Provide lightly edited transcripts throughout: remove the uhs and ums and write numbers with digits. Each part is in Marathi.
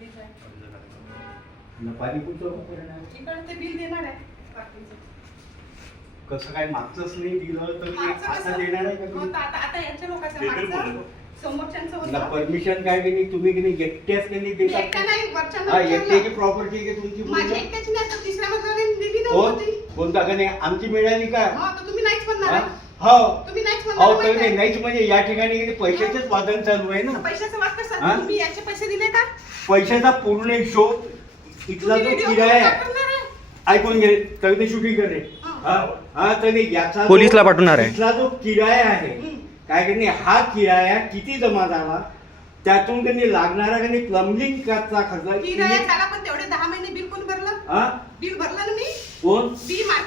हळदीचा आहे. पाणी कुठं करणार? इकडे ते बिल देणार आहे बाकीचं. कसं काय मागचंच नाही दिलं तर मागचं आता कसं? देणार आहे हो, का? आता यांच्या लोकांचं मागचं समोरच्यांचं होतं. परमिशन काय की नाही तुम्ही की नाही एकट्याच की नाही एकट्या देतात? नाही, वरच्यांना हा विचारलं. एकट्याची प्रॉपर्टी की तुमची माझ्या पूर्ण? एकट्याची नाही, तर तिसऱ्या मजल्याने दिली ना कोण होती. कोणता का नाही आमची मिळाली का? हो, तर तुम्ही नाहीच म्हणणार हा? आहे. हो तुम्ही नाहीच हो म्हणणार तर माहिती नाही आहे. नाहीच म्हणजे या ठिकाणी किती पैशाचेच वादन चालू आहे ना. पैशाचं वाद कसं? हा? तुम्ही याचे पैसे दिले का? पैशाचा पूर्ण हिशोब इथला तुम्ही जो व्हिडिओ किराया करून आहे दाखवणार आहे? ऐकून घे तर ते शूटिंग करे हा. हा हा तर नाही याचा पोलिसला पाठवणार आहे. इथला जो किराया आहे हम्म. काय की नाही हा किराया किती जमा झाला त्यातून त्यांनी लागणारा का नाही प्लंबिंगचा खर्च किराया झाला, पण तेवढे 10 महिने बिल कोण भरलं? हा बिल भरलं ना मी. कोण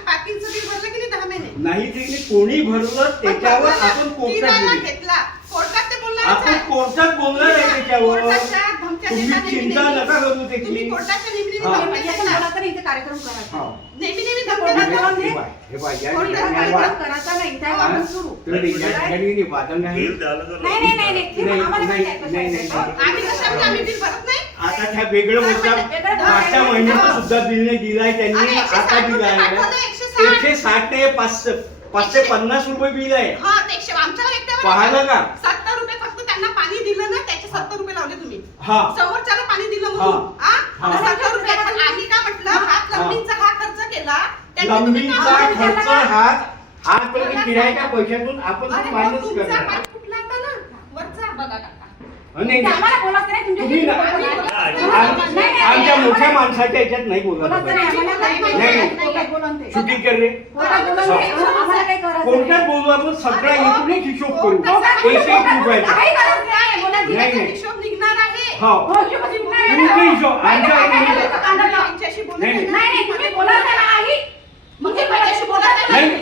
पार्किंगचं बिल भरलं की नाही 10 महिने? नाही ते नाही कोणी भरलं त्याच्यावर पण आपण कोर्टात किराया बोलू. घेतला. कोर्टात ते बोलणारच आपण आहे. कोर्टात बोलणार आहे त्याच्यावर कोर्टाच्या धमक्या तुम्ही देता नेहमी चिंता नेहमी. नका करू त्याची. तुम्ही कोर्टाच्या नेहमी हा. धमक्या देता. कार्यक्रम करायचा हा. नेहमी हे धमक्या बघ, देता. हे बघ, हे बघ, या कोर्टात ठिकाणी कार्यक्रम वाद- करायचा नाही इथे हा. वादन सुरू तर या ठिकाणी नाही वादन आहे. बिल द्यायला जर नाही नाही नाही नाही. नाही, आम्हाला नाही, काय नाही, नाही, करायचं? नाही. आम्ही कशामुळे आम्ही बिल भरत नाही? आता त्या वेगळं मुद्दा मागच्या महिन्यात सुद्धा बिल नाही दिलाय आणि त्यांनी 160 आता दिलाय पाठवलं, 160. 160 ते 550 रुपये बिल आहे हा, ते आमच्यावर एकट्यावर पाहिलं का? 70 रुपये फक्त त्यांना पाणी दिलं ना, त्याचे 70 रुपये लावले तुम्ही. हा समोरच्याला पाणी दिलं हा. म्हणून. हा? हा. 70 रुपये. पण आम्ही काय म्हटलं, हा प्लंबिंगचा हा खर्च केला. त्याचे तुम्ही प्लंबिंगचा काम खर्च केला. हा तर किरायाच्या पैशातून आपण अरे, मायनस मग तुमचा करणार पाईप फुटला होता ना, वरचा बघा काका. नाही, नाही. आम्हाला बोलायचं नाही तुमच्या तुम्ही ना- नाही, आम- नाही, आमच्या नाही, मोठ्या आम्हाला- माणसाच्या याच्यात नाही बोलत बोलायचं नाही, आपण. आम्हाला काही नाही, बोलायचं नाही. नाही. बोलून ते. शूटिंग कर रे कोर्टात बोलून ते. आम्हाला काही करायचं कोर्टात नाही. बोलू आपण सगळा अरे, इथून एक हिशोब करू कोर्टात- एक रुपयाचा काही गरज नाही, बोलायची दिल्याचा नाही, नाही. हिशोब निघणार आहे. हो हो, हिशोब निघणार आहे. तुमचा हिशोब, आमच्या नाही, नाही, हिशोब. नाही, कांदा लाव. यांच्याशी बोलत नाही, आहे ना? नाही नाही तुम्ही बोलायचं नाही. मग ते माझ्याशी बोलत आहे नाही ना?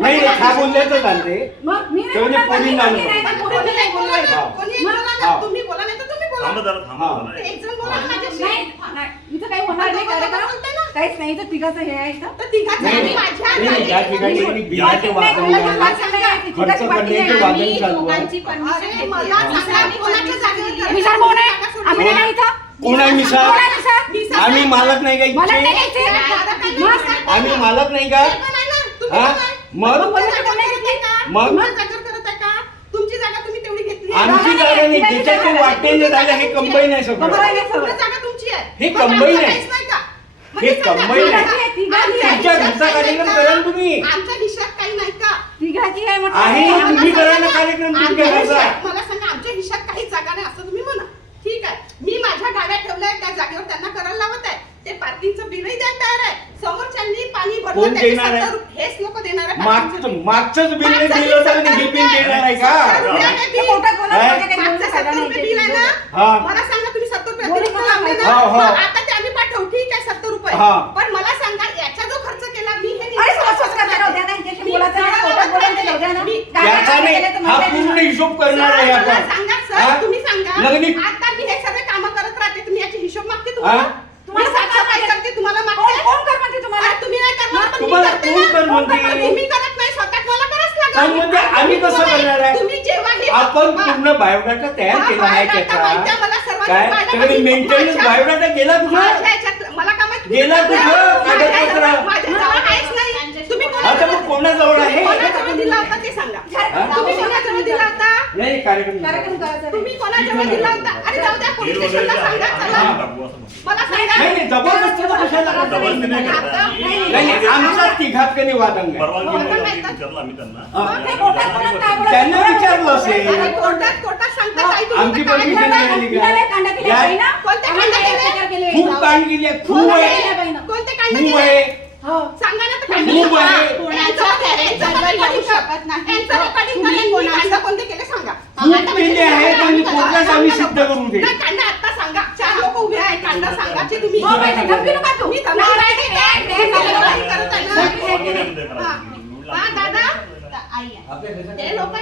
नाही नाही, हा बोलल्याचं चालते मग मी नाही तेवढे बोलणार, पोलीस कोणी लावलं. नाही, पण कोणी कोणी नाही एक बोला ना, हा. कोणी एक बोला ना. हा. तुम्ही बोला नाही तर तुम्ही बोला. थांबा जरा थांबा हा. जरा. एक जण बोला ना माझ्याशी. नाही, नाही. इथं काही होणार नाही कार्यक्रम. काहीच नाही इथं तिघाचं हे आहे इथं. तर तिघांचं नाही, आणि नाही, माझ्या नाही, या ठिकाणी आणि- त्यांनी बिलाचे वादन नाही, झाले. नाही, खर्च करण्याचे वादन चालू आहे अरे, मला सांगा, कोणाच्या जागेवर मी सर कोण आहे? आम्ही नाही इथं. कोण आहे मिसाळ? कोण आहे मिसाळ? मिसाळ. आम्ही मालक नाही का मला नाही इथे? घ्यायचे. मग? आम्ही मालक नाही का ते पण आहे ना, तुम्ही हा? पण आहे. मग तुमच्या जागेवर करत आहे का? मग? तुमच्या जागेवर करत आहे का? तुमची जागा तुम्ही तेवढी घेतली आहे. आमची जागा नाही ज्याच्यात ते वाटेल झालं हे कंबाईन आहे सगळं पूर्ण जागा तुमची आहे. हे मग कंबाईन आमचं आहे. काहीच नाही का? हे म्हणजे सांगा, कंबाईन आहे. आमच्या तुमच्या हिश्श्यात घरचा काही कार्यक्रम नाही करा का? ना तुम्ही. आमच्या हिश्श्यात काही नाही का? तिघाची आहे म्हटलं. आहे मला तुम्ही सांगा करा ना ना, कार्यक्रम तुमच्या आमच्या घरचा हिश्श्यात- मला सांगा, आमच्या हिश्श्यात काहीच जागा नाही असं तुम्ही म्हणा. ठीक आहे, मी माझ्या गाड्या ठेवल्या त्या जागेवर त्यांना करायला लावत आहे. ते पार्किंगचं बिलही द्यायला तयार आहे. समोरच्यांनी पाणी कोण भरलं त्याचे देणार आहे? 70 रुपये. हेच लोक देणार आहे पार्किंगचं बिल. मागचंच बिल नाही मागचं दिलं तर बिल हे बिल देणार आहे का 70 रुपये आहे ते बिल. कोर्टात बोला, काय? म्हणजे काही मागचं बोलून फायदा 70 नाही. रुपये बिल आहे ना? हा. मला सांगा, तुम्ही 70 रुपये बोलू अतिरिक्त नका. लावले ना? हा, हा. मग आता ते आम्ही पाठवू. ठीक आहे, 70 रुपये. हा. पण मला सांगा, याचा जो खर्च केला मी हे अरे समज करता राहू द्या ना, यांच्याशी बोलायचं नाही, कोर्टात बोलायचं राहू द्या ना. याचा नाही केलं तर हा म्हणता पूर्ण येईल. हिशोब करणार आहे सर, मला आपण सांगा हा? सर, तुम्ही सांगा. लग्नी- आता मी हे सगळे कामं करत राहते, तुम्ही याची हिशोब मागते तुम्हाला? हा? तुम्हाला सांगा काय करते, तुम्हाला कोण मागते? कोण कर म्हणते तुम्हाला? अरे, तुम्ही नाही करणार, पण मी तुम्हाला करते कोण ना. कर म्हणते? तुम्ही करत नाही, स्वतः मला करावंच लागेल. पण म्हणजे आम्ही कसं तुम्ही- करणार आहे? तुम्ही जेव्हा हे आपण हा. पूर्ण बायोडाटा तयार हा, केला आहे बायोडाटा माहिती आहे मला, त्याचा सर्वांची काय बायोडाटा त्याकडे माहिती आहे. मेंटेनन्स माझ्या- बायोडाटा गेला कुठं माझ्या ह्याच्यात मला काय माहिती? गेला कुठं? माझ्या कागदपत्र? जवळ- माझ्याजवळ काहीच नाही. तुम्ही आता मग कोणाजवळ आहे कोणाजवळ दिला होता ते सांगा. हा? तुम्ही कोणाजवळ दिला होता? नाही कार्यक्रम कार्यक्रम करायचा तुम्ही कोणाजवळ दिला होता? अरे जाऊ द्या, पोलीस बिल वगैरे स्टेशनला जे आहे सांगा, आम्ही चला. आणून टाकू असं म्हणतो. मला सांगा. नाही नाही जबरदस्तीचं कशाला जबरदस्ती नाही करत आता- आहे. नाही नाही, आमचा तिघात कधी वादंग आहे परवानगी हो, पण वगैरे नाही तर- विचारलं आम्ही त्यांना हा. मग ते कोर्टात बोलत काय बोलत? त्यांना विचारलं असेल अरे कोर्टात सांगता काय तुम्ही? आमची तर काय परमिशन करणार? मिळाली तिला का कांदा केली या- बाई ना? कोणते आम्हाला कांदा नाही केले? विचार केले. खूप कांड केली आहे, खूप कोणाला आहे केले बाई ना? कोणते कांदे खूप केले? आहे हो. सांगा ना तर खूप आहे. कोणाच्या गॅरेजवर येऊ शकत नाही. यांचं recording करेन मी. कांदा कोणते केले सांगा. खूप केले आहेत आणि कोर्टात आम्ही सिद्ध करून दे नाही, कांदा आता सांगा. 4 लोक उभे आहेत. कांदा सांगायचे तुम्ही. हो, बाई, ते धमकी नका देऊ. मी धमकी नाही देत आहे. ते तुम्ही झालं. लोकांनी करत आहे ना. परवानगी नाही देत हा. आहे. हा, दादा आई आहे. आपल्या घरचं ते लोक